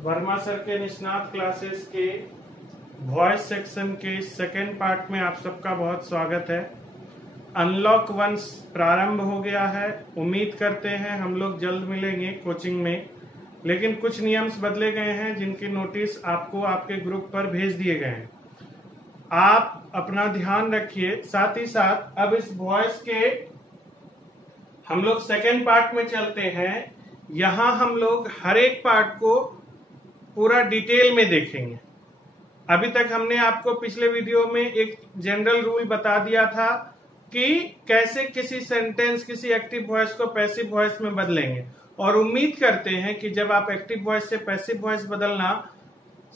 Verma sir के निष्णात classes के वॉइस सेक्शन के सेकेंड पार्ट में आप सबका बहुत स्वागत है। अनलॉक 1 प्रारंभ हो गया है। उम्मीद करते हैं हम लोग जल्द मिलेंगे कोचिंग में, लेकिन कुछ नियम्स बदले गए हैं जिनकी नोटिस आपको आपके ग्रुप पर भेज दिए गए हैं। आप अपना ध्यान रखिए। साथ ही साथ अब इस वॉइस के हम लोग सेकेंड पार्ट में चलते हैं। यहाँ हम लोग हर एक पार्ट को पूरा डिटेल में देखेंगे। अभी तक हमने आपको पिछले वीडियो में एक जनरल रूल बता दिया था कि कैसे किसी सेंटेंस, किसी एक्टिव वॉइस को पैसिव वॉइस में बदलेंगे, और उम्मीद करते हैं कि जब आप एक्टिव वॉइस से पैसिव वॉइस बदलना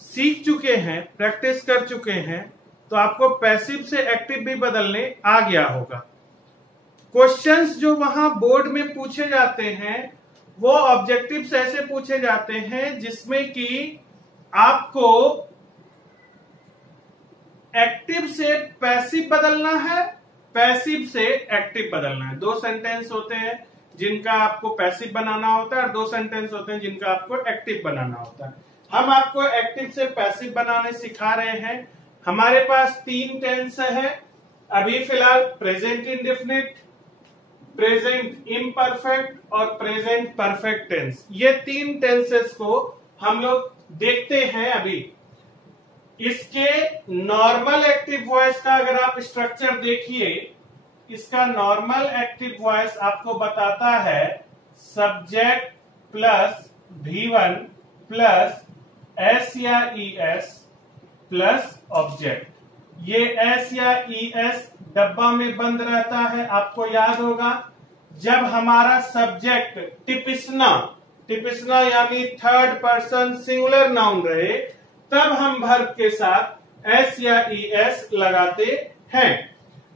सीख चुके हैं, प्रैक्टिस कर चुके हैं, तो आपको पैसिव से एक्टिव भी बदलने आ गया होगा। क्वेश्चंस जो वहां बोर्ड में पूछे जाते हैं वो ऑब्जेक्टिव्स ऐसे पूछे जाते हैं जिसमें कि आपको एक्टिव से पैसिव बदलना है, पैसिव से एक्टिव बदलना है। 2 सेंटेंस होते हैं जिनका आपको पैसिव बनाना होता है और 2 सेंटेंस होते हैं जिनका आपको एक्टिव बनाना होता है। हम आपको एक्टिव से पैसिव बनाने सिखा रहे हैं। हमारे पास 3 टेंस है अभी फिलहाल, प्रेजेंट इंडेफिनिट, प्रेजेंट इम्परफेक्ट और प्रेजेंट परफेक्ट टेंस। ये 3 टेंसेस को हम लोग देखते हैं अभी। इसके नॉर्मल एक्टिव वॉइस का अगर आप स्ट्रक्चर देखिए, इसका नॉर्मल एक्टिव वॉइस आपको बताता है subject plus V1 plus S या ES प्लस ऑब्जेक्ट। ये S या ES डब्बा में बंद रहता है। आपको याद होगा जब हमारा सब्जेक्ट टिपिसना यानी थर्ड पर्सन सिंगुलर नाउन रहे, तब हम वर्ब के साथ S या ES लगाते हैं।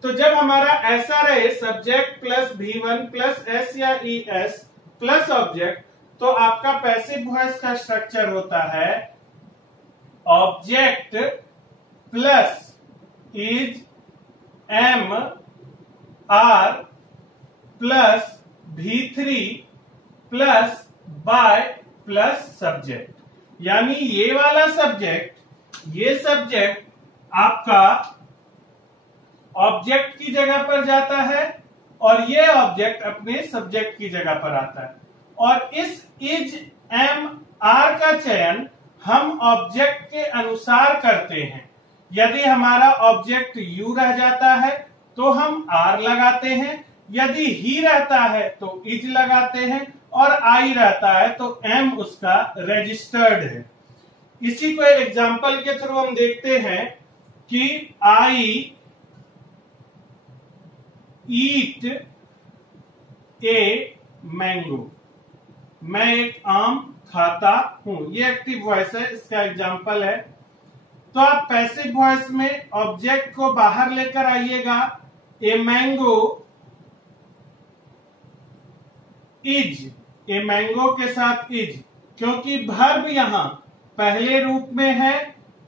तो जब हमारा ऐसा रहे subject plus V1 plus S या ES प्लस ऑब्जेक्ट, तो आपका पैसिव वॉइस का स्ट्रक्चर होता है object plus is am are plus V3 plus by plus subject. यानी ये वाला सब्जेक्ट, ये सब्जेक्ट आपका ऑब्जेक्ट की जगह पर जाता है और ये ऑब्जेक्ट अपने सब्जेक्ट की जगह पर आता है। और इस इज एम आर का चयन हम ऑब्जेक्ट के अनुसार करते हैं। यदि हमारा ऑब्जेक्ट यू रह जाता है तो हम आर लगाते हैं, यदि ही रहता है तो इज लगाते हैं, और आई रहता है तो एम उसका रजिस्टर्ड है। इसी को एग्जांपल के थ्रू हम देखते हैं कि आई ईट ए मैंगो, मैं एक आम खाता हूं। ये एक्टिव वॉइस है, इसका एग्जांपल है। तो आप पैसिव वॉइस में ऑब्जेक्ट को बाहर लेकर आइएगा, ए मैंगो इज, ए मैंगो के साथ इज, क्योंकि वर्ब यहां पहले रूप में है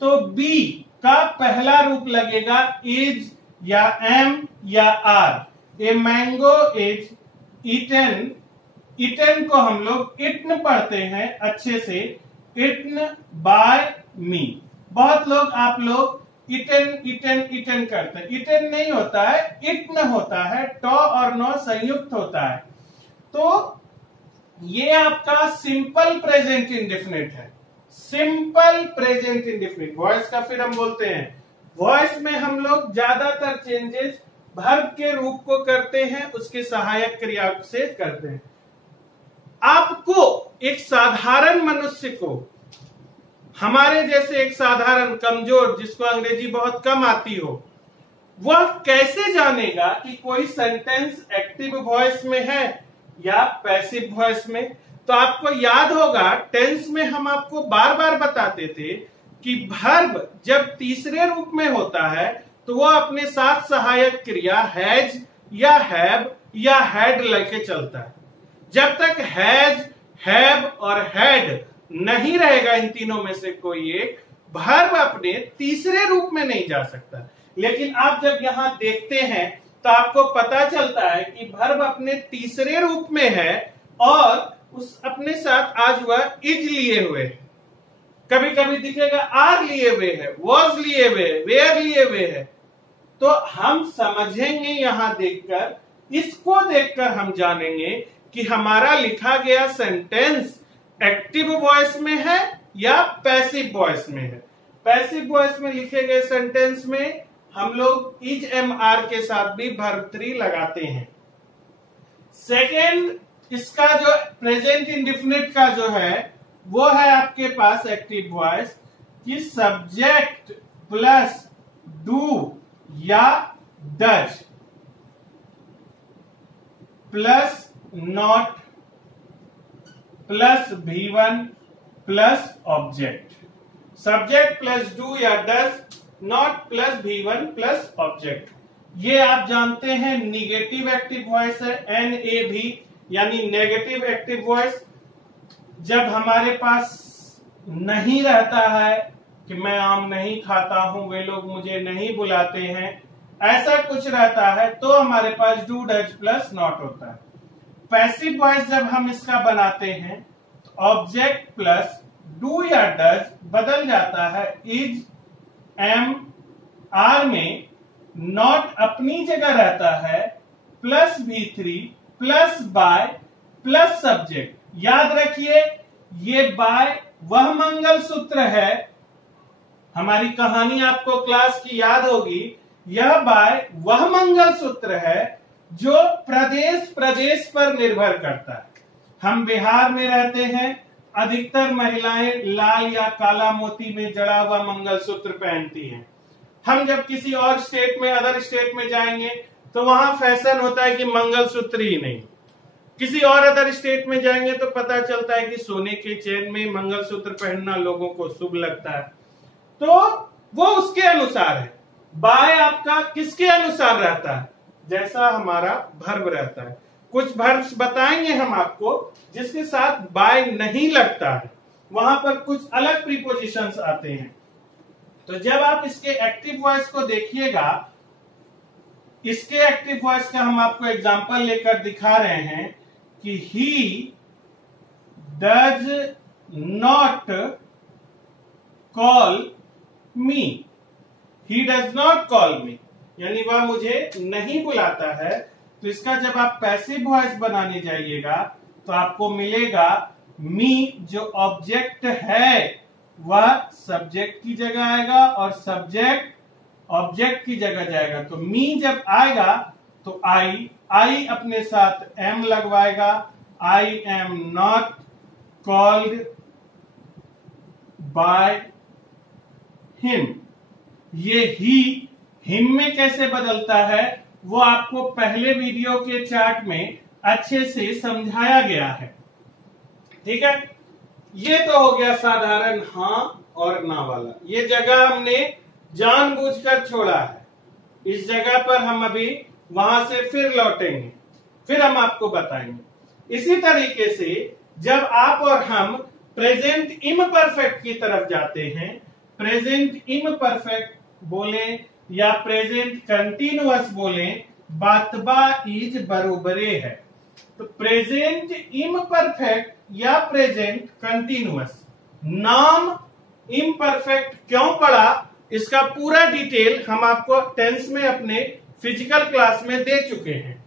तो बी का पहला रूप लगेगा इज या एम या are. A mango is eaten, eaten को हम लोग इटन पढ़ते हैं अच्छे से, इटन बाय मी। बहुत लोग आप लोग इटन करते हैं। इटन नहीं होता है, इटन होता है, टॉ और नौ संयुक्त होता है। तो ये आपका सिंपल प्रेजेंट इंडेफिनिट है, सिंपल प्रेजेंट इंडेफिनिट। वॉइस का फिर हम बोलते हैं, वॉइस में हम लोग ज्यादातर चेंजेस वर्ब के रूप को करते हैं, उसके सहायक क्रिया से करते हैं। आपको एक साधारण मनुष्य को, हमारे जैसे एक साधारण कमजोर जिसको अंग्रेजी बहुत कम आती हो, वह कैसे जानेगा कि कोई सेंटेंस एक्टिव वॉइस में है या पैसिव वॉइस में? तो आपको याद होगा टेंस में हम आपको बार बार बताते थे कि वर्ब जब तीसरे रूप में होता है तो वो अपने साथ सहायक क्रिया हैज या हैव या हैड लेके चलता है। जब तक हैज, हैव और हैड नहीं रहेगा, इन तीनों में से कोई एक, वर्ब अपने तीसरे रूप में नहीं जा सकता। लेकिन आप जब यहां देखते हैं तो आपको पता चलता है कि वर्ब अपने तीसरे रूप में है और उस अपने साथ आज वह इज लिए हुए है। कभी कभी दिखेगा आर लिए हुए है, वॉज लिए हुए है, वेयर लिए हुए है। तो हम समझेंगे यहां देखकर, इसको देखकर हम जानेंगे कि हमारा लिखा गया सेंटेंस एक्टिव वॉइस में है या पैसिव वॉइस में है। पैसिव वॉइस में लिखे गए सेंटेंस में हम लोग इज एम आर के साथ भी वर्ब 3 लगाते हैं। सेकेंड, इसका जो प्रेजेंट इंडिफिनिट का जो है वो है आपके पास एक्टिव वॉइस कि सब्जेक्ट प्लस डू या does plus not plus V1 plus object. Subject plus do या does, not plus V1 plus object. ये आप जानते हैं निगेटिव एक्टिव वॉइस है, NAV यानी नेगेटिव एक्टिव वॉइस। जब हमारे पास नहीं रहता है कि मैं आम नहीं खाता हूं, वे लोग मुझे नहीं बुलाते हैं, ऐसा कुछ रहता है तो हमारे पास डू डज प्लस नॉट होता है। पैसिव वॉइस जब हम इसका बनाते हैं तो ऑब्जेक्ट प्लस डू या डज बदल जाता है इज एम आर में, नॉट अपनी जगह रहता है plus V3 plus by plus subject. याद रखिए ये बाय वह मंगलसूत्र है, हमारी कहानी आपको क्लास की याद होगी। यह बाय वह मंगलसूत्र है जो प्रदेश प्रदेश पर निर्भर करता है। हम बिहार में रहते हैं, अधिकतर महिलाएं लाल या काला मोती में जड़ा हुआ मंगलसूत्र पहनती हैं। हम जब किसी और स्टेट में, अदर स्टेट में जाएंगे तो वहां फैशन होता है कि मंगलसूत्र ही नहीं। किसी और अदर स्टेट में जाएंगे तो पता चलता है कि सोने के चेन में मंगलसूत्र पहनना लोगों को शुभ लगता है। तो वो उसके अनुसार है। बाय आपका किसके अनुसार रहता है? जैसा हमारा वर्ब रहता है। कुछ वर्ब्स बताएंगे हम आपको जिसके साथ बाय नहीं लगता है, वहां पर कुछ अलग प्रीपोजिशंस आते हैं। तो जब आप इसके एक्टिव वॉइस को देखिएगा, इसके एक्टिव वॉइस का हम आपको एग्जांपल लेकर दिखा रहे हैं कि he does not call me, he does not call मी यानी वह मुझे नहीं बुलाता है। तो इसका जब आप पैसिव वॉइस बनाने जाइएगा तो आपको मिलेगा मी जो ऑब्जेक्ट है वह सब्जेक्ट की जगह आएगा और सब्जेक्ट ऑब्जेक्ट की जगह जाएगा। तो मी जब आएगा तो आई अपने साथ एम लगवाएगा, I am not called by him. ये ही हिम में कैसे बदलता है वो आपको पहले वीडियो के चार्ट में अच्छे से समझाया गया है। ठीक है, ये तो हो गया साधारण हाँ और ना वाला। ये जगह हमने जानबूझकर छोड़ा है, इस जगह पर हम अभी वहां से फिर लौटेंगे, फिर हम आपको बताएंगे। इसी तरीके से जब आप और हम प्रेजेंट इम्परफेक्ट की तरफ जाते हैं, प्रेजेंट इम्परफेक्ट बोले या प्रेजेंट कंटिन्यूअस बोले, बातबा इज बरोबरे है। तो प्रेजेंट इम्परफेक्ट या प्रेजेंट कंटिन्यूअस, नाम इम्परफेक्ट क्यों पड़ा इसका पूरा डिटेल हम आपको टेंस में अपने फिजिकल क्लास में दे चुके हैं।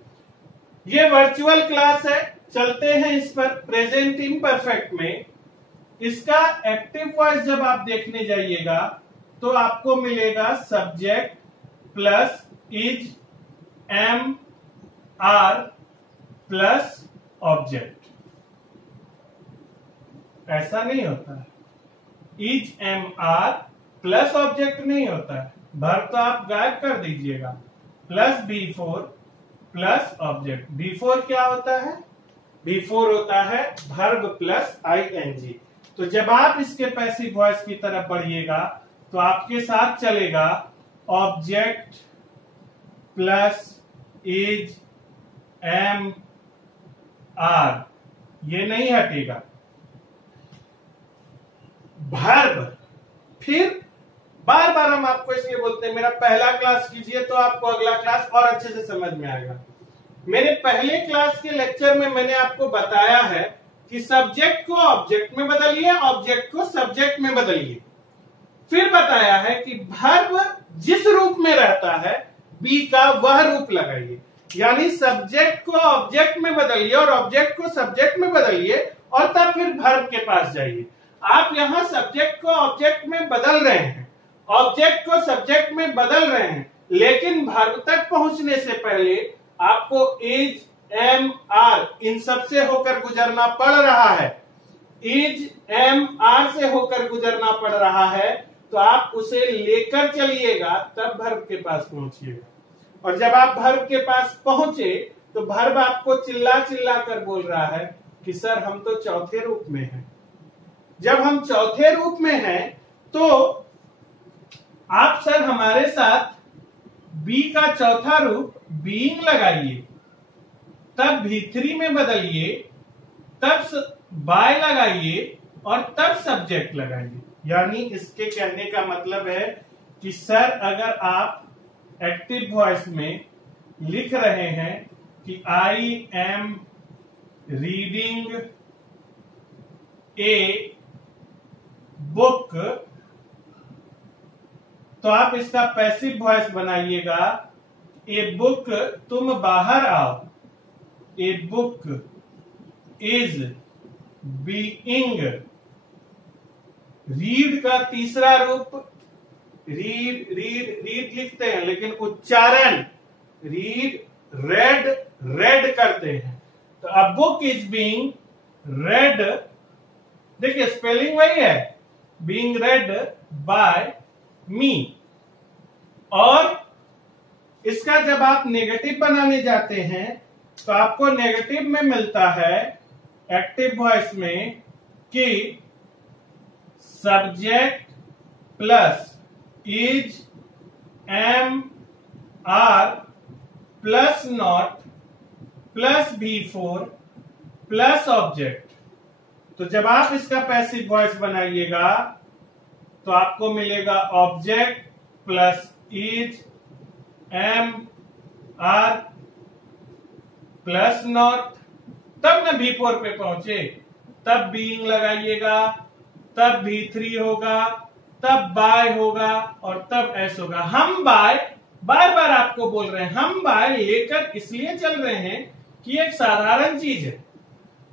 ये वर्चुअल क्लास है, चलते हैं इस पर। प्रेजेंट इम्परफेक्ट में इसका एक्टिव वॉइस जब आप देखने जाइएगा तो आपको मिलेगा subject plus is am are plus object. ऐसा नहीं होता है, is am are plus object नहीं होता है। वर्ब तो आप गायब कर दीजिएगा, plus B4 plus object. B4 क्या होता है? B4 होता है वर्ब प्लस ING। तो जब आप इसके पैसिव वॉइस की तरफ बढ़िएगा तो आपके साथ चलेगा object plus is am are, ये नहीं हटेगा। वर्ब फिर बार बार हम आपको इसलिए बोलते हैं मेरा पहला क्लास कीजिए तो आपको अगला क्लास और अच्छे से समझ में आएगा। मेरे पहले क्लास के लेक्चर में मैंने आपको बताया है कि सब्जेक्ट को ऑब्जेक्ट में बदलिए, ऑब्जेक्ट को सब्जेक्ट में बदलिए। फिर बताया है कि वर्ब जिस रूप में रहता है बी का वह रूप लगाइए, यानी सब्जेक्ट को ऑब्जेक्ट में बदलिए और ऑब्जेक्ट को सब्जेक्ट में बदलिए और तब फिर वर्ब के पास जाइए। आप यहां सब्जेक्ट को ऑब्जेक्ट में बदल रहे हैं, ऑब्जेक्ट को सब्जेक्ट में बदल रहे हैं, लेकिन वर्ब तक पहुंचने से पहले आपको इज, एम, आर इन सब से होकर गुजरना पड़ रहा है। इज, एम, आर से होकर गुजरना पड़ रहा है, तो आप उसे लेकर चलिएगा तब वर्ब के पास पहुंचिएगा। और जब आप वर्ब के पास पहुंचे तो वर्ब आपको चिल्ला चिल्ला कर बोल रहा है कि सर हम तो चौथे रूप में हैं। जब हम चौथे रूप में हैं तो आप सर हमारे साथ बी का चौथा रूप बीइंग लगाइए, तब V3 में बदलिए, तब बाय लगाइए और तब सब्जेक्ट लगाइए। यानी इसके कहने का मतलब है कि सर अगर आप एक्टिव वॉइस में लिख रहे हैं कि I am reading a book, तो आप इसका पैसिव वॉइस बनाइएगा, ए बुक तुम बाहर आओ, a book is being. Read का तीसरा रूप रीड रीड रीड लिखते हैं, लेकिन उच्चारण रीड रेड रेड करते हैं। तो a book is being red, देखिए स्पेलिंग वही है, बीइंग रेड बाय मी। और इसका जब आप नेगेटिव बनाने जाते हैं तो आपको नेगेटिव में मिलता है एक्टिव वॉइस में कि subject plus is, am, are plus not plus V4 plus object. तो जब आप इसका पैसिव वॉइस बनाइएगा तो आपको मिलेगा object plus is, am, are plus not, तब न V4 पे पहुंचे, तब बीइंग लगाइएगा, तब V3 होगा, तब बाय होगा और तब एस होगा। हम बाय बार बार आपको बोल रहे हैं, हम बाय लेकर इसलिए चल रहे हैं कि एक साधारण चीज है,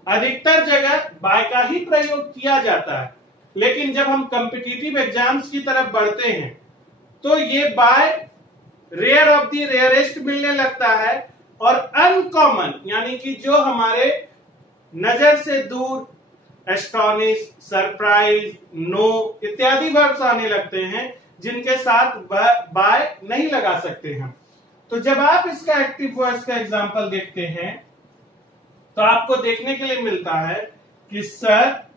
अधिकतर जगह बाय का ही प्रयोग किया जाता है, लेकिन जब हम कॉम्पिटिटिव एग्जाम्स की तरफ बढ़ते हैं तो ये by rare of the rarest मिलने लगता है और अनकॉमन यानी कि जो हमारे नजर से दूर, एस्टॉनिश, सरप्राइज, नो इत्यादि वर्ब्स आने लगते हैं जिनके साथ बाय नहीं लगा सकते हम। तो जब आप इसका एक्टिव वॉइस का एग्जांपल देखते हैं तो आपको देखने के लिए मिलता है कि sir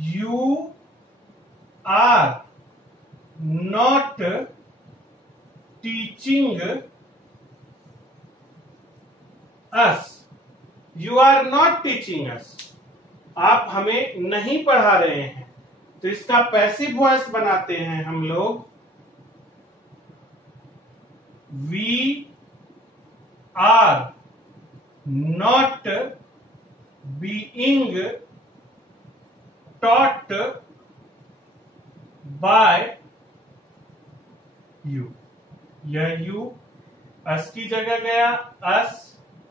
you are not teaching us, you are not teaching us, आप हमें नहीं पढ़ा रहे हैं। तो इसका पैसिव वॉइस बनाते हैं हम लोग, we are not being taught by you. यह यू अस की जगह गया, अस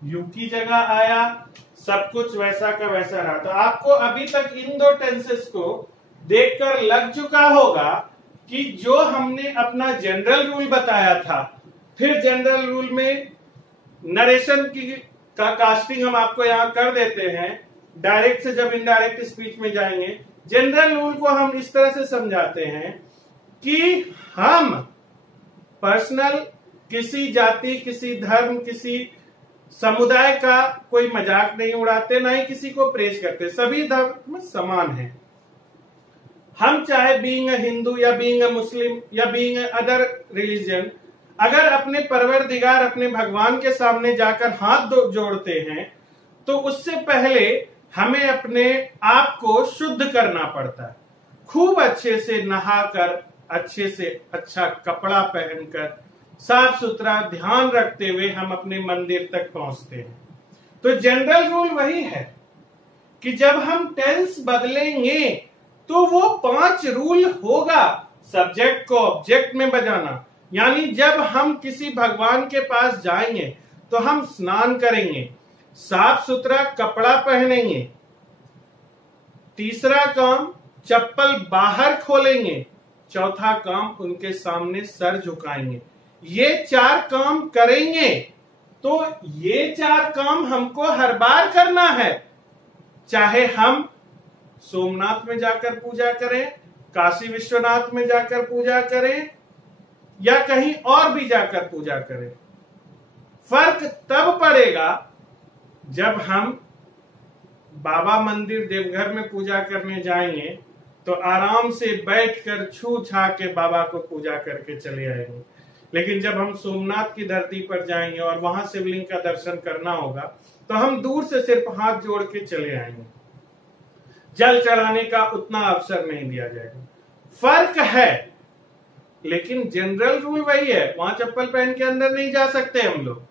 यू की जगह आया, सब कुछ वैसा का वैसा रहा। तो आपको अभी तक इन दो टेंसेस को देखकर लग चुका होगा कि जो हमने अपना जनरल रूल बताया था, फिर जनरल रूल में नरेशन की का कास्टिंग हम आपको यहां कर देते हैं, डायरेक्ट से जब इनडायरेक्ट स्पीच में जाएंगे। जनरल रूल को हम इस तरह से समझाते हैं कि हम पर्सनल किसी जाति, किसी धर्म, किसी समुदाय का कोई मजाक नहीं उड़ाते, ना ही किसी को प्रेज करते, सभी धर्म समान हैं। हम चाहे बीइंग अ हिंदू या बीइंग अ मुस्लिम या बीइंग अदर रिलीजन, अगर अपने परवरदिगार, अपने भगवान के सामने जाकर हाथ जोड़ते हैं तो उससे पहले हमें अपने आप को शुद्ध करना पड़ता है। खूब अच्छे से नहाकर, अच्छे से अच्छा कपड़ा पहनकर, साफ सुथरा ध्यान रखते हुए हम अपने मंदिर तक पहुंचते हैं। तो जनरल रूल वही है कि जब हम टेंस बदलेंगे तो वो 5 रूल होगा सब्जेक्ट को ऑब्जेक्ट में बदलना। यानी जब हम किसी भगवान के पास जाएंगे तो हम स्नान करेंगे, साफ सुथरा कपड़ा पहनेंगे, तीसरा काम चप्पल बाहर खोलेंगे, चौथा काम उनके सामने सर झुकाएंगे। ये 4 काम करेंगे तो ये 4 काम हमको हर बार करना है, चाहे हम सोमनाथ में जाकर पूजा करें, काशी विश्वनाथ में जाकर पूजा करें या कहीं और भी जाकर पूजा करें। फर्क तब पड़ेगा जब हम बाबा मंदिर देवघर में पूजा करने जाएंगे तो आराम से बैठकर छू छा के बाबा को पूजा करके चले आएंगे। लेकिन जब हम सोमनाथ की धरती पर जाएंगे और वहां शिवलिंग का दर्शन करना होगा तो हम दूर से सिर्फ हाथ जोड़ के चले आएंगे, जल चढ़ाने का उतना अवसर नहीं दिया जाएगा। फर्क है, लेकिन जनरल रूल वही है। वहां चप्पल पहन के अंदर नहीं जा सकते हम लोग।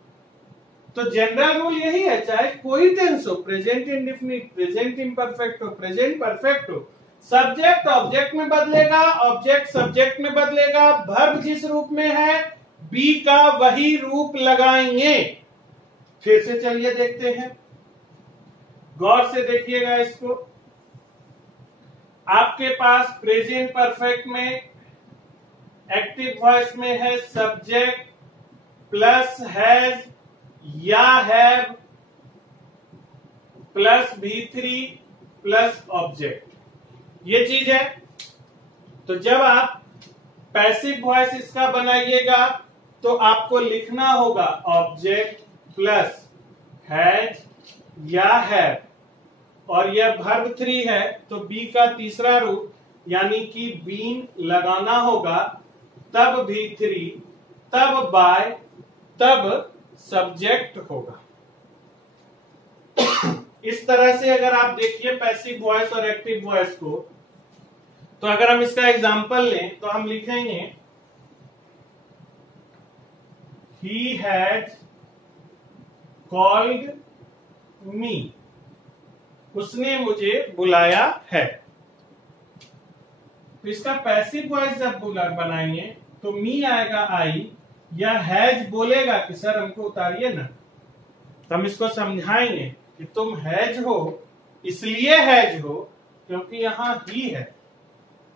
तो जनरल रूल यही है, चाहे कोई टेंस हो, प्रेजेंट इंडेफिनिट, प्रेजेंट इम्परफेक्ट हो, प्रेजेंट परफेक्ट हो, सब्जेक्ट ऑब्जेक्ट में बदलेगा, ऑब्जेक्ट सब्जेक्ट में बदलेगा, वर्ब जिस रूप में है बी का वही रूप लगाएंगे। फिर से चलिए देखते हैं, गौर से देखिएगा इसको। आपके पास प्रेजेंट परफेक्ट में एक्टिव वॉइस में है सब्जेक्ट प्लस हैज या have plus V3 plus object, ये चीज है। तो जब आप पैसिव वॉइस इसका बनाइएगा तो आपको लिखना होगा ऑब्जेक्ट प्लस हैज या हैव, और यह वर्ब 3 है तो बी का तीसरा रूप यानी कि बीन लगाना होगा, तब V3, तब बाय, तब सब्जेक्ट होगा। इस तरह से अगर आप देखिए पैसिव वॉइस और एक्टिव वॉइस को, तो अगर हम इसका एग्जांपल लें तो हम लिखेंगे ही हैज कॉल्ड मी, उसने मुझे बुलाया है। तो इसका पैसिव वॉइस जब बनाएंगे तो मी आएगा आई, या हैज बोलेगा कि सर हमको उतारिए ना, तो हम इसको समझाएंगे कि तुम हैज हो, इसलिए हैज हो क्योंकि यहां ही है।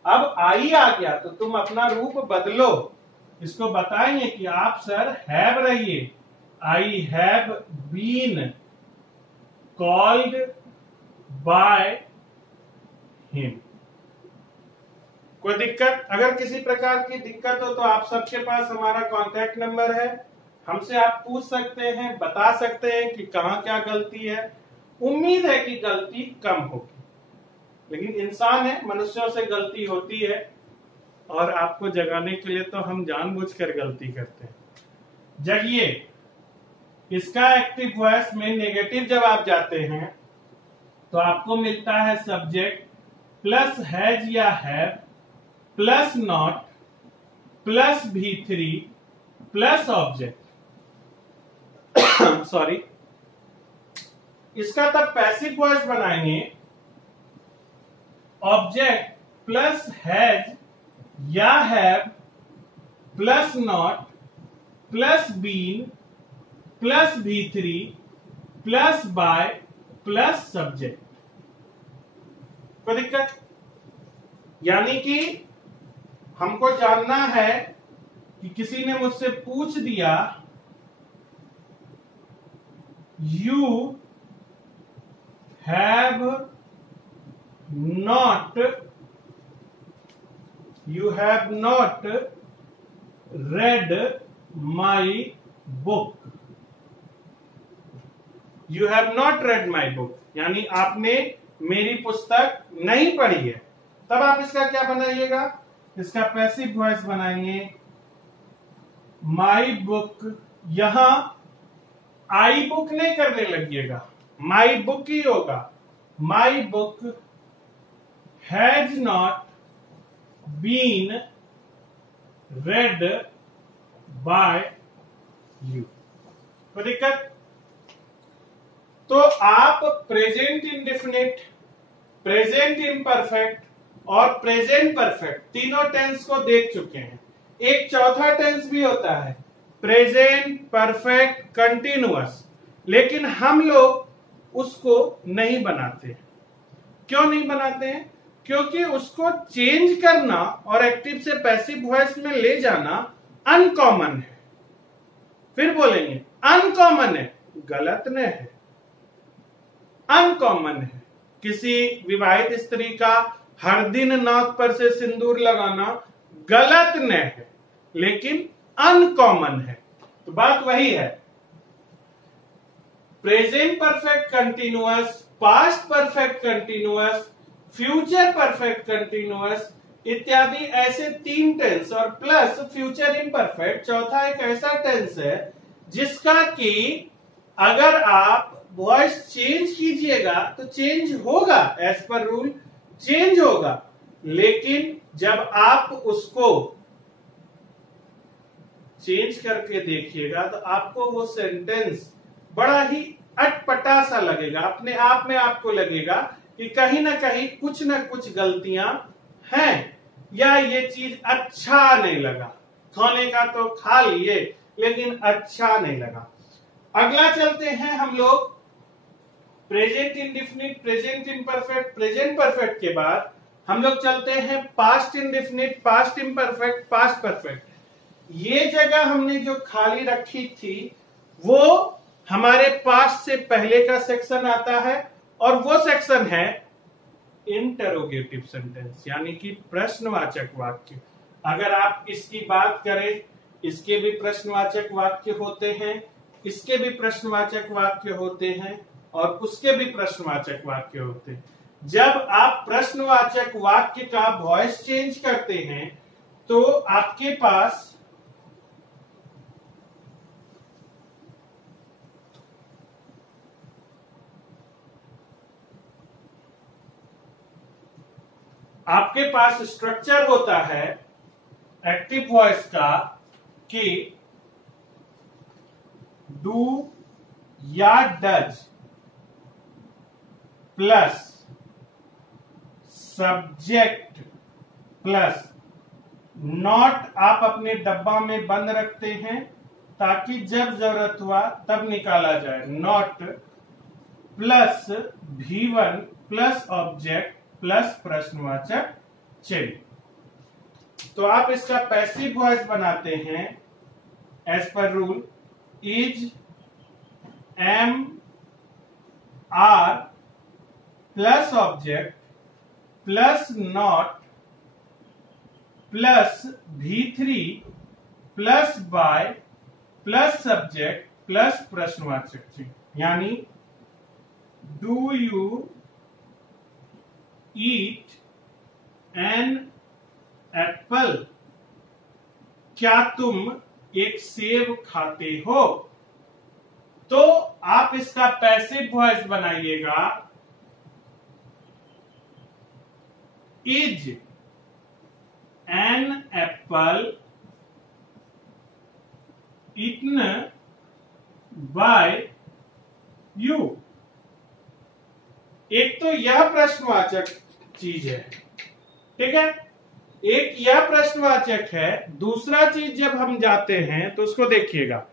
अब आई आ गया तो तुम अपना रूप बदलो, इसको बताएंगे कि आप सर हैव रहिए, I have been called by him. कोई दिक्कत? अगर किसी प्रकार की दिक्कत हो तो आप सबके पास हमारा कांटेक्ट नंबर है, हमसे आप पूछ सकते हैं, बता सकते हैं कि कहाँ क्या गलती है। उम्मीद है कि गलती कम होगी, लेकिन इंसान है, मनुष्यों से गलती होती है, और आपको जगाने के लिए तो हम जानबूझकर गलती करते हैं। जगिए। इसका एक्टिव वॉइस में नेगेटिव जब आप जाते हैं तो आपको मिलता है सब्जेक्ट प्लस हैज या have plus not plus V3 plus object. Sorry, इसका तब पैसिव वॉइस बनाएंगे ऑब्जेक्ट प्लस हैज या have plus not plus been plus V3 plus by plus subject. कोई दिक्कत? यानी कि हमको जानना है कि किसी ने मुझसे पूछ दिया you have not red my book. You have not red my book यानी आपने मेरी पुस्तक नहीं पढ़ी है। तब आप इसका क्या बनाइएगा? इसका पैसिव वॉइस बनाएंगे माई बुक। यहां आई बुक नहीं करने लगिएगा, माई बुक ही होगा। My book has not been read by you. कोई दिक्कत? तो आप प्रेजेंट इंडेफिनिट, प्रेजेंट इम्परफेक्ट और प्रेजेंट परफेक्ट तीनों टेंस को देख चुके हैं। एक चौथा टेंस भी होता है प्रेजेंट परफेक्ट कंटिन्यूअस, लेकिन हम लोग उसको नहीं बनाते। क्यों नहीं बनाते हैं? क्योंकि उसको चेंज करना और एक्टिव से पैसिव वॉइस में ले जाना अनकॉमन है। फिर बोलेंगे अनकॉमन है, गलत नहीं है, अनकॉमन है। किसी विवाहित स्त्री का हर दिन नाक पर से सिंदूर लगाना गलत नहीं है, लेकिन अनकॉमन है। तो बात वही है, present perfect continuous, past perfect continuous, future perfect continuous इत्यादि ऐसे तीन टेंस और प्लस फ्यूचर इम्परफेक्ट चौथा एक ऐसा टेंस है जिसका कि अगर आप वॉइस चेंज कीजिएगा तो चेंज होगा, एज पर रूल चेंज होगा, लेकिन जब आप उसको चेंज करके देखिएगा तो आपको वो सेंटेंस बड़ा ही अटपटा सा लगेगा। अपने आप में आपको लगेगा कि कहीं ना कहीं कुछ ना कुछ गलतियां हैं, या ये चीज अच्छा नहीं लगा। खाने का तो खा लिए लेकिन अच्छा नहीं लगा। अगला चलते हैं हम लोग present indefinite, present imperfect, present perfect के बाद हम लोग चलते हैं past indefinite, past imperfect, past perfect. ये जगह हमने जो खाली रखी थी वो हमारे पास्ट से पहले का सेक्शन आता है और वो सेक्शन है इंटरोगेटिव सेंटेंस, यानी कि प्रश्नवाचक वाक्य। अगर आप इसकी बात करें, इसके भी प्रश्नवाचक वाक्य होते हैं, इसके भी प्रश्नवाचक वाक्य होते हैं और उसके भी प्रश्नवाचक वाक्य होते हैं। जब आप प्रश्नवाचक वाक्य का वॉइस चेंज करते हैं तो आपके पास स्ट्रक्चर होता है एक्टिव वॉइस का कि डू या does plus subject plus not आप अपने डब्बा में बंद रखते हैं ताकि जब जरूरत हुआ तब निकाला जाए। Not plus V1 plus object plus प्रश्नवाचक चिन्ह। तो आप इसका पैसिव वॉइस बनाते हैं as per rule is, am, are plus object plus not plus V3 plus by plus subject plus प्रश्नवाचक चिन्ह। यानी do you eat an apple, क्या तुम एक सेब खाते हो? तो आप इसका पैसिव वॉइस बनाइएगा is an apple eaten by you. एक तो यह प्रश्नवाचक चीज है, ठीक है, एक यह प्रश्नवाचक है। दूसरा चीज जब हम जाते हैं तो उसको देखिएगा,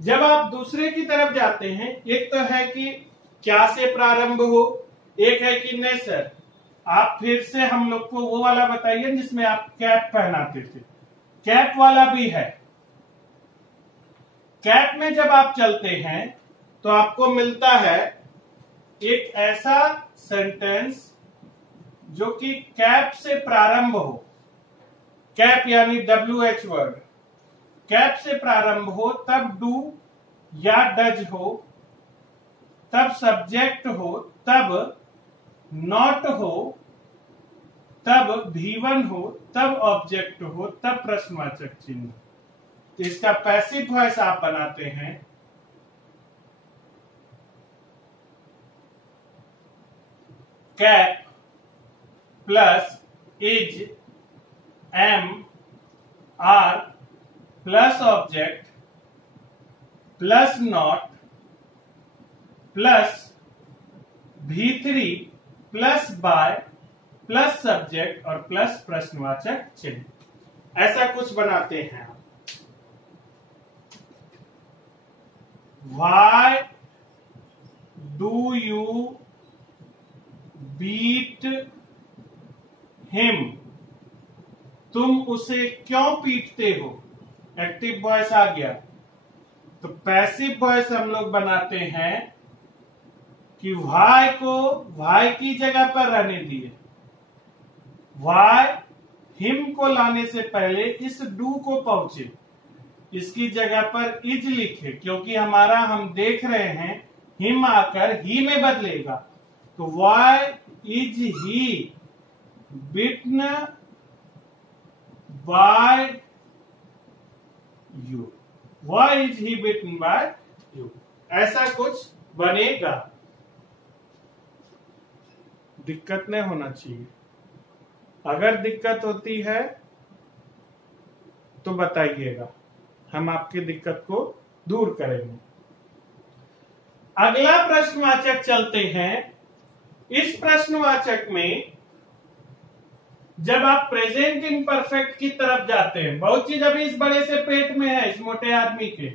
जब आप दूसरे की तरफ जाते हैं, एक तो है कि क्या से प्रारंभ हो, एक है कि नहीं सर आप फिर से हम लोग को वो वाला बताइए जिसमें आप कैप पहनाते थे, कैप वाला भी है। कैप में जब आप चलते हैं तो आपको मिलता है एक ऐसा सेंटेंस जो कि कैप से प्रारंभ हो, कैप यानी WH वर्ड, कैप से प्रारंभ हो, तब डू या डज हो, तब सब्जेक्ट हो, तब नॉट हो, तब V1 हो, तब ऑब्जेक्ट हो, तब प्रश्नवाचक चिन्ह। तो इसका पैसिव वॉइस आप बनाते हैं cap plus is, am, are plus object plus not plus V3 plus by plus subject और प्लस प्रश्नवाचक चिन्ह। ऐसा कुछ बनाते हैं। Why do you beat him? तुम उसे क्यों पीटते हो? एक्टिव वॉइस आ गया। तो पैसिव वॉइस हम लोग बनाते हैं कि वाई को वाई की जगह पर रहने दिए, वाई हिम को लाने से पहले इस डू को पहुंचे, इसकी जगह पर इज लिखे, क्योंकि हमारा हम देख रहे हैं हिम आकर ही में बदलेगा। तो why is he beaten by you, why is he beaten by you, ऐसा कुछ बनेगा। दिक्कत नहीं होना चाहिए। अगर दिक्कत होती है तो बताइएगा, हम आपकी दिक्कत को दूर करेंगे। अगला प्रश्नवाचक चलते हैं। इस प्रश्नवाचक में जब आप प्रेजेंट इम्परफेक्ट की तरफ जाते हैं, बहुत चीज अभी इस बड़े से पेट में है, इस मोटे आदमी के,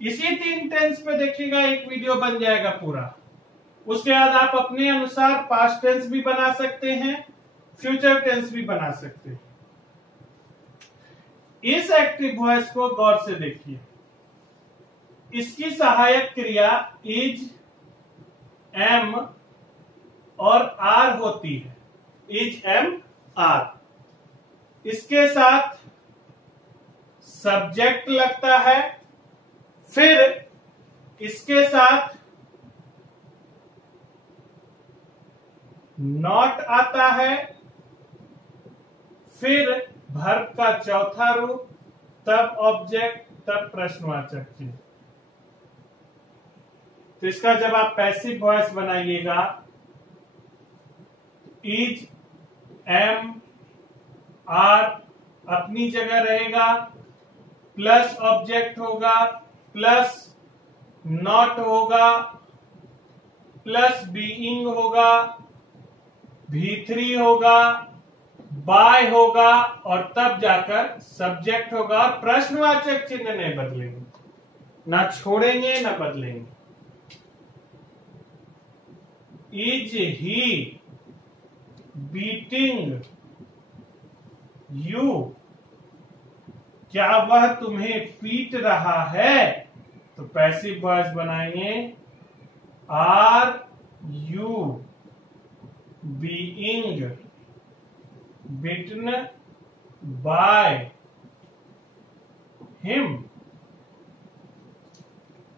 इसी 3 टेंस पे देखिएगा, एक वीडियो बन जाएगा पूरा। उसके बाद आप अपने अनुसार पास्ट टेंस भी बना सकते हैं, फ्यूचर टेंस भी बना सकते हैं। इस एक्टिव वॉइस को गौर से देखिए। इसकी सहायक क्रिया इज, एम और आर होती है। Is, am, are. इसके साथ सब्जेक्ट लगता है, फिर इसके साथ नॉट आता है, फिर वर्ब का चौथा रूप, तब ऑब्जेक्ट, तब प्रश्नवाचक चिन्ह। तो इसका जब आप पैसिव वॉइस बनाइएगा, इज, एम, आर अपनी जगह रहेगा, प्लस ऑब्जेक्ट होगा, प्लस नॉट होगा, प्लस बीइंग होगा, V3 होगा, बाय होगा और तब जाकर सब्जेक्ट होगा। और प्रश्नवाचक चिन्ह नहीं बदलेंगे, ना छोड़ेंगे ना बदलेंगे। इज ही बीटिंग यू, क्या वह तुम्हें पीट रहा है? तो पैसिव वॉइस बनाएंगे, are you being beaten by him,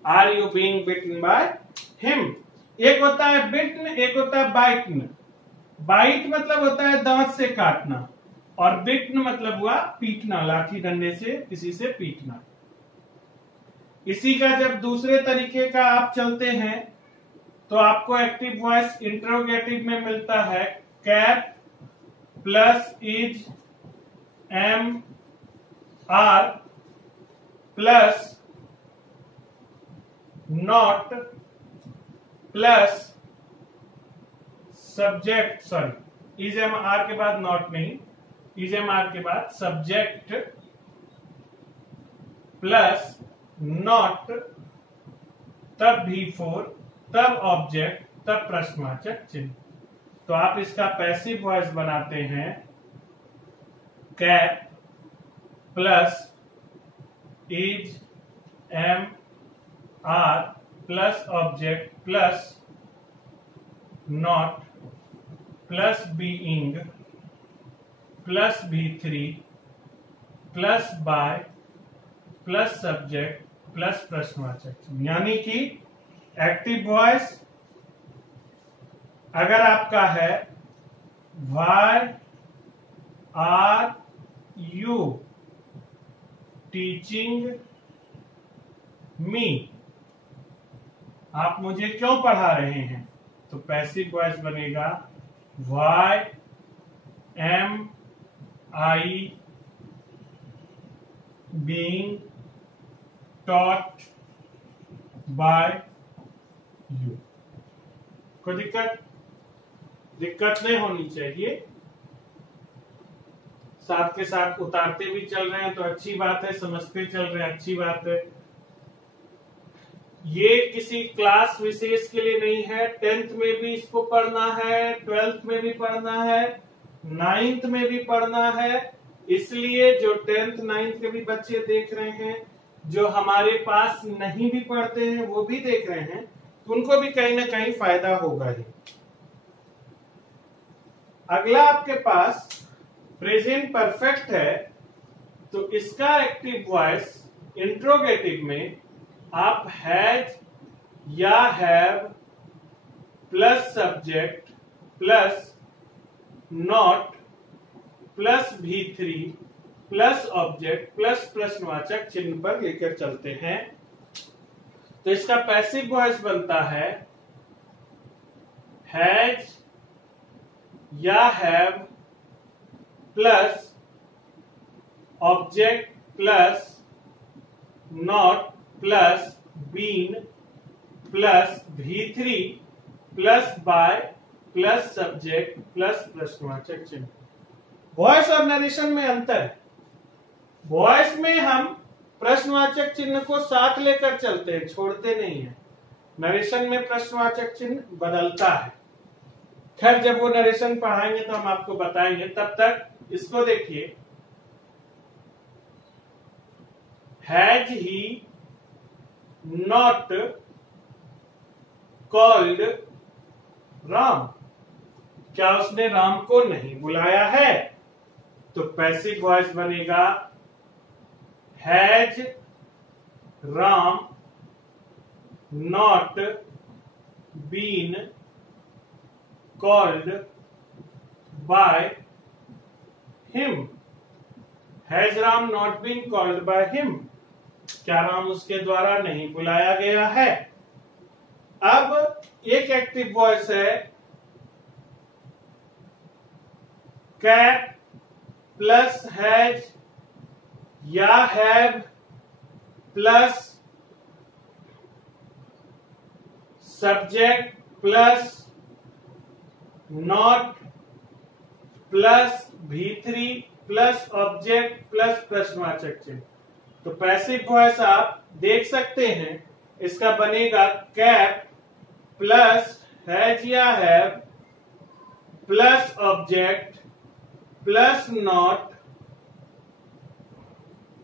are you being beaten by him. एक होता है बिटन, एक होता है बाइटन। बाइट मतलब होता है दांत से काटना, और बिटन मतलब हुआ पीटना, लाठी डंडे से किसी से पीटना। इसी का जब दूसरे तरीके का आप चलते हैं तो आपको एक्टिव वॉइस इंट्रोगेटिव में मिलता है, cat plus is, am, are plus not plus subject, sorry is, am, are के बाद नॉट नहीं, इज, एम, आर के बाद सब्जेक्ट प्लस नॉट, तब V4, तब ऑब्जेक्ट, तब प्रश्नवाचक चिन्ह। तो आप इसका पैसिव वॉइस बनाते हैं, cat plus is, am, are plus object plus not plus being plus V3 plus by plus subject plus प्रश्नवाचक। यानी कि एक्टिव वॉइस अगर आपका है why are you teaching me, आप मुझे क्यों पढ़ा रहे हैं? तो पैसिव वॉइस बनेगा, why am I being taught by you. कोई दिक्कत नहीं होनी चाहिए। साथ के साथ उतारते भी चल रहे हैं तो अच्छी बात है, समझते चल रहे हैं अच्छी बात है। ये किसी क्लास विशेष के लिए नहीं है। 10th में भी इसको पढ़ना है, 12th में भी पढ़ना है, 9th में भी पढ़ना है। इसलिए जो 10th 9th के भी बच्चे देख रहे हैं, जो हमारे पास नहीं भी पढ़ते हैं वो भी देख रहे हैं, तो उनको भी कहीं ना कहीं फायदा होगा ही। अगला आपके पास प्रेजेंट परफेक्ट है, तो इसका एक्टिव वॉइस इंट्रोगेटिव में आप हैज या have plus subject plus not plus V3 plus object plus प्रश्नवाचक चिन्ह पर लेकर चलते हैं। तो इसका पैसिव वॉइस बनता है हैज या have plus object plus not plus been plus V3 plus by plus subject plus प्रश्नवाचक चिन्ह। वॉइस और नरेशन में अंतर है। वॉइस में हम प्रश्नवाचक चिन्ह को साथ लेकर चलते हैं, छोड़ते नहीं है। नरेशन में प्रश्नवाचक चिन्ह बदलता है। खैर जब वो नरेशन पढ़ाएंगे तो हम आपको बताएंगे। तब तक इसको देखिए, has he not called Ram, क्या उसने राम को नहीं बुलाया है? तो पैसिव वॉइस बनेगा has Ram not been called by him. Has Ram not been called by him, क्या राम उसके द्वारा नहीं बुलाया गया है? अब एक एक्टिव वॉइस है कैट प्लस हैज या have plus subject plus not plus V3 plus object plus प्रश्नवाचक चिन्ह। तो पैसिव वॉइस आप देख सकते हैं, इसका बनेगा कैट प्लस हैज या have plus object plus not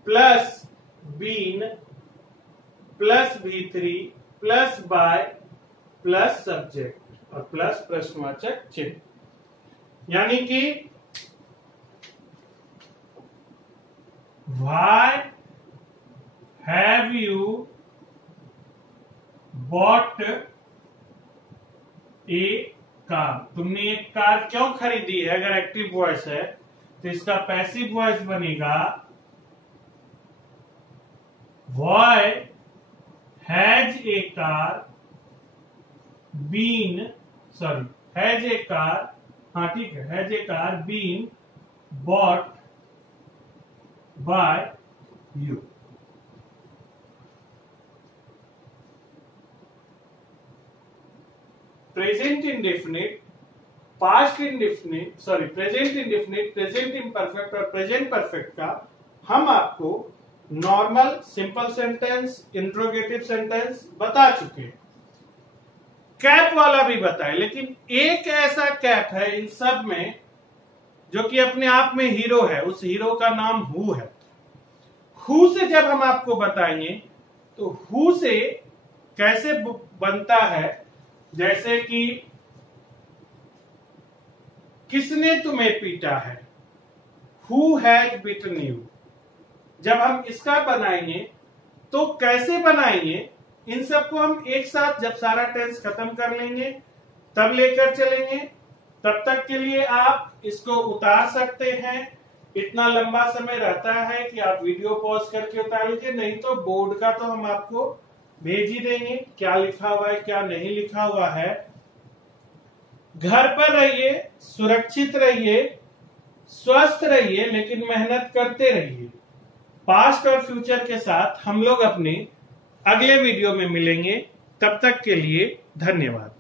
plus been plus V3 plus by plus subject और प्लस प्रश्नवाचक चिन्ह। यानी कि why have you bought a car, तुमने एक कार क्यों खरीदी है? अगर एक्टिव वॉइस है तो इसका पैसिव वॉइस बनेगा why has a car been, sorry has a car, हाँ ठीक है, has a car been bought by you. Present indefinite, past indefinite, sorry present indefinite, present imperfect और प्रेजेंट परफेक्ट का हम आपको normal, simple sentence, interrogative sentence बता चुके हैं। कैप वाला भी बताए, लेकिन एक ऐसा कैप है इन सब में जो कि अपने आप में हीरो है। उस हीरो का नाम हु है। हु से जब हम आपको बताएंगे तो हु से कैसे बनता है, जैसे कि किसने तुम्हें पीटा है, हु हैज बीटन यू। जब हम इसका बनाएंगे तो कैसे बनाएंगे, इन सबको हम एक साथ जब सारा टेंस खत्म कर लेंगे तब लेकर चलेंगे। तब तक के लिए आप इसको उतार सकते हैं। इतना लंबा समय रहता है कि आप वीडियो पॉज करके उतार लीजिए, नहीं तो बोर्ड का तो हम आपको भेज ही देंगे, क्या लिखा हुआ है क्या नहीं लिखा हुआ है। घर पर रहिए, सुरक्षित रहिए, स्वस्थ रहिए, लेकिन मेहनत करते रहिए। पास्ट और फ्यूचर के साथ हम लोग अपने अगले वीडियो में मिलेंगे। तब तक के लिए धन्यवाद।